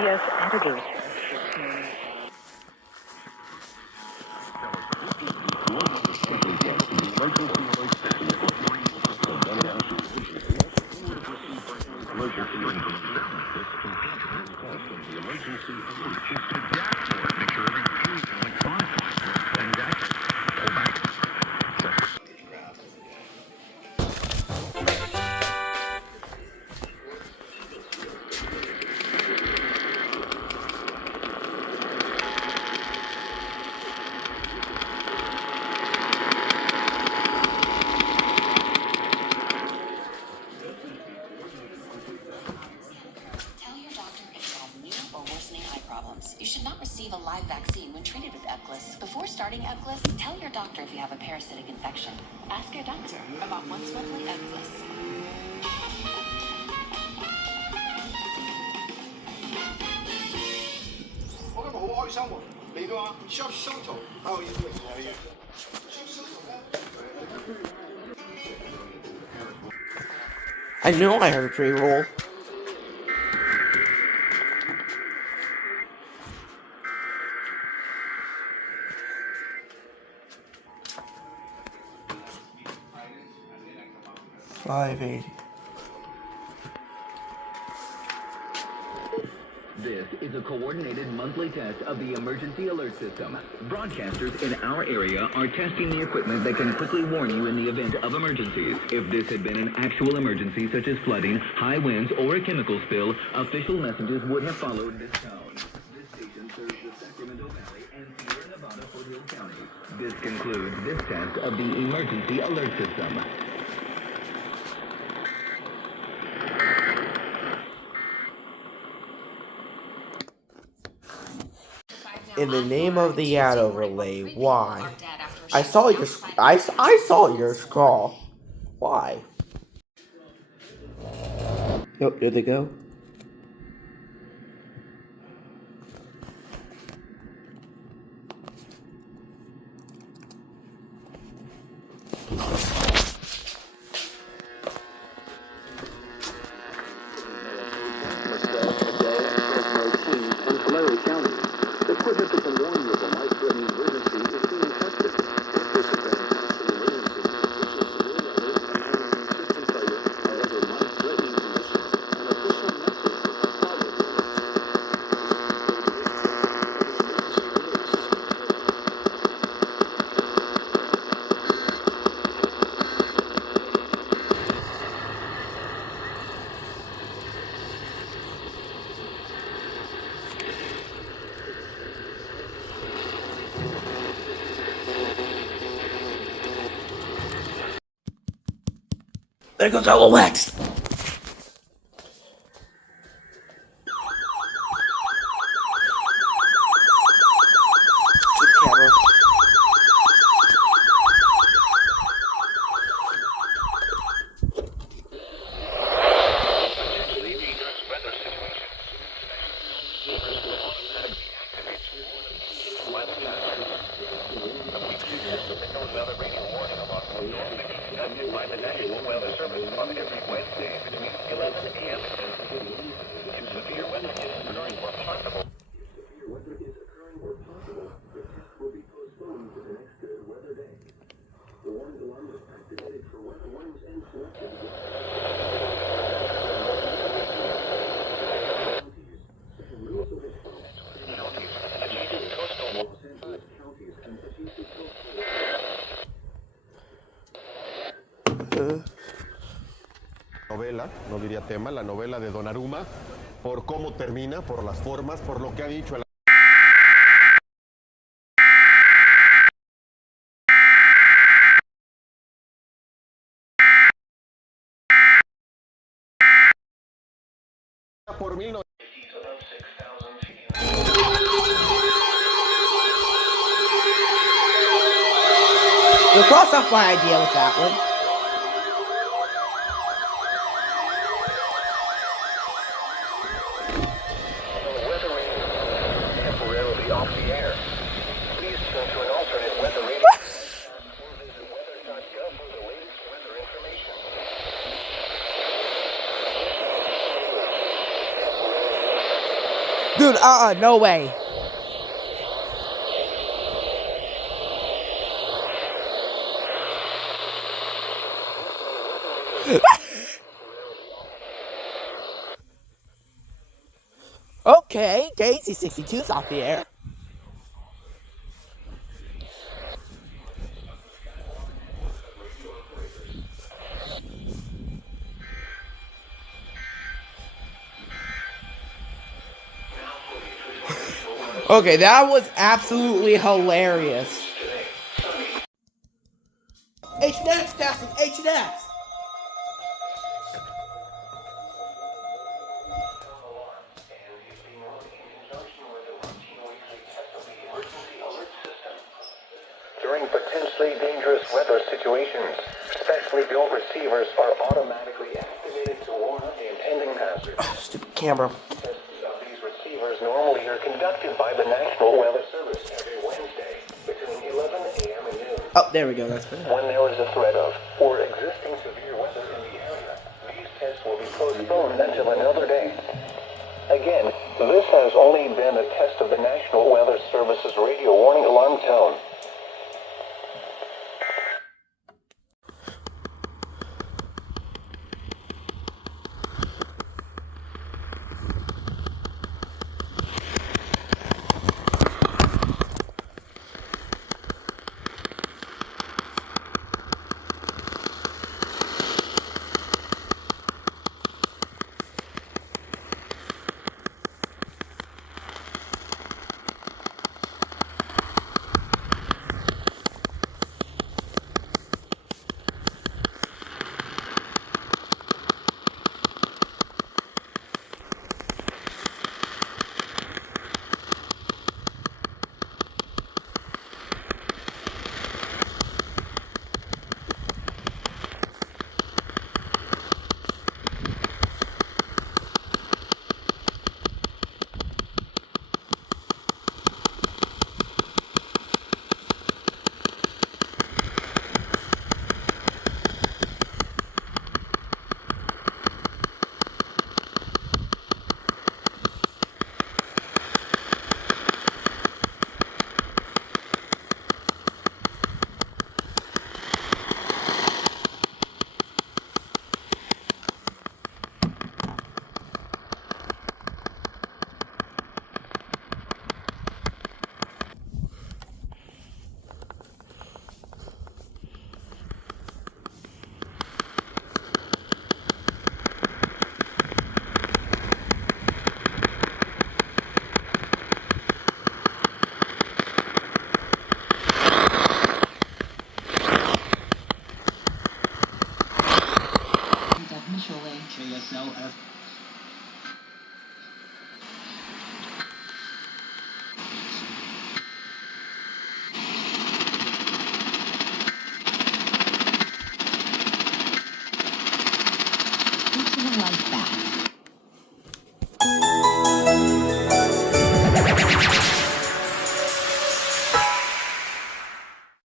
EAS editor test this morning. You should not receive a live vaccine when treated with EPGLIS. Before starting EPGLIS, tell your doctor if you have a parasitic infection. Ask your doctor about once monthly EPGLIS. I know I have a pre-roll. $5.80. This is a coordinated monthly test of the emergency alert system. Broadcasters in our area are testing the equipment that can quickly warn you in the event of emergencies. If this had been an actual emergency such as flooding, high winds, or a chemical spill, official messages would have followed this tone. This station serves the Sacramento Valley and Sierra Nevada Foothill County. This concludes this test of the emergency alert system. In the name of the ad overlay, why? I saw your scrawl. Why? Nope, there they go. There goes LOX! Camera. Novela, no diría tema, la novela de Donnarumma, por cómo termina, por las formas, por lo que ha dicho el... Por 1900. You'll cross off my idea with that one. Temporarily off the air. Please turn to an alternate weather radio. Or visit weather.gov for the latest weather information. Dude, no way. Okay, Daisy 62's off the air. Okay, that was absolutely hilarious. H&X testing, H&X. During potentially dangerous weather situations, specially built receivers are automatically activated to warn of the impending hazard. Stupid camera. Tests of these receivers normally are conducted by the National Weather Service every Wednesday between 11 a.m. and noon. Oh, there we go. That's better. When there is a threat of or existing severe weather in the area, these tests will be postponed until another day. Again, this has only been a test of the National Weather Service's radio warning alarm tone. Initially, JSLF